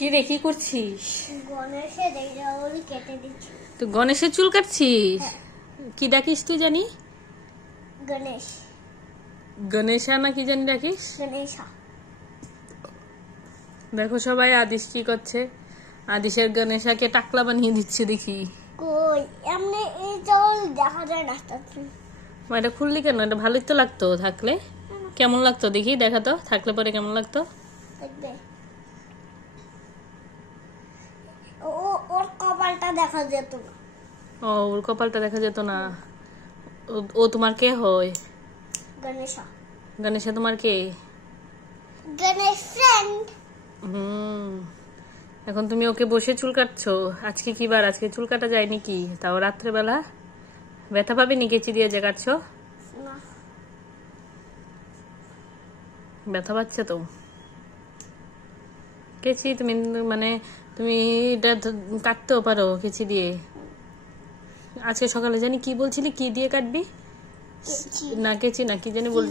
কি রে কি করছিস? গণেশের এইগুলো কেটে দিচ্ছি। তুই গণেশের চুল কাটছিস? কি ডাকিস তুই জানি? গণেশ। গণেশা না কি জানি ডাকিস? গণেশা। দেখো সবাই আদিশ কি করছে। আদিশের গণেশাকে টাকলা বানিয়ে দিচ্ছে দেখি। কই এমনি এই জল দেখা যায় না। এটা খুললি কেন? এটা ভালোই তো লাগতো থাকলে। কেমন লাগতো দেখি, দেখা তো থাকলে পরে কেমন লাগতো। দেখবে ওর কপালটা দেখা যেত না। ও ওর কপালটা দেখা যেত না। ও তোমার কে হয়? গণেশা। গণেশা তোমার কে? গণেশ ফ্রেন্ড। এখন তুমি ওকে বসে চুল কাটছো। আজকে কি বার? আজকে চুল কাটা যায়নি কি? তাও রাত্রেবেলা ব্যথা পাবে নি কেচি দিয়ে যে কাটছো? না ব্যথা পাচ্ছে তো। কেচি তুমি মানে তুমি এটা কাটতেও পারো কেচি দিয়ে। আজকে সকালে জানি কি বলছিলি, কি দিয়ে কাটবি? না কেচি না কি জানি বল।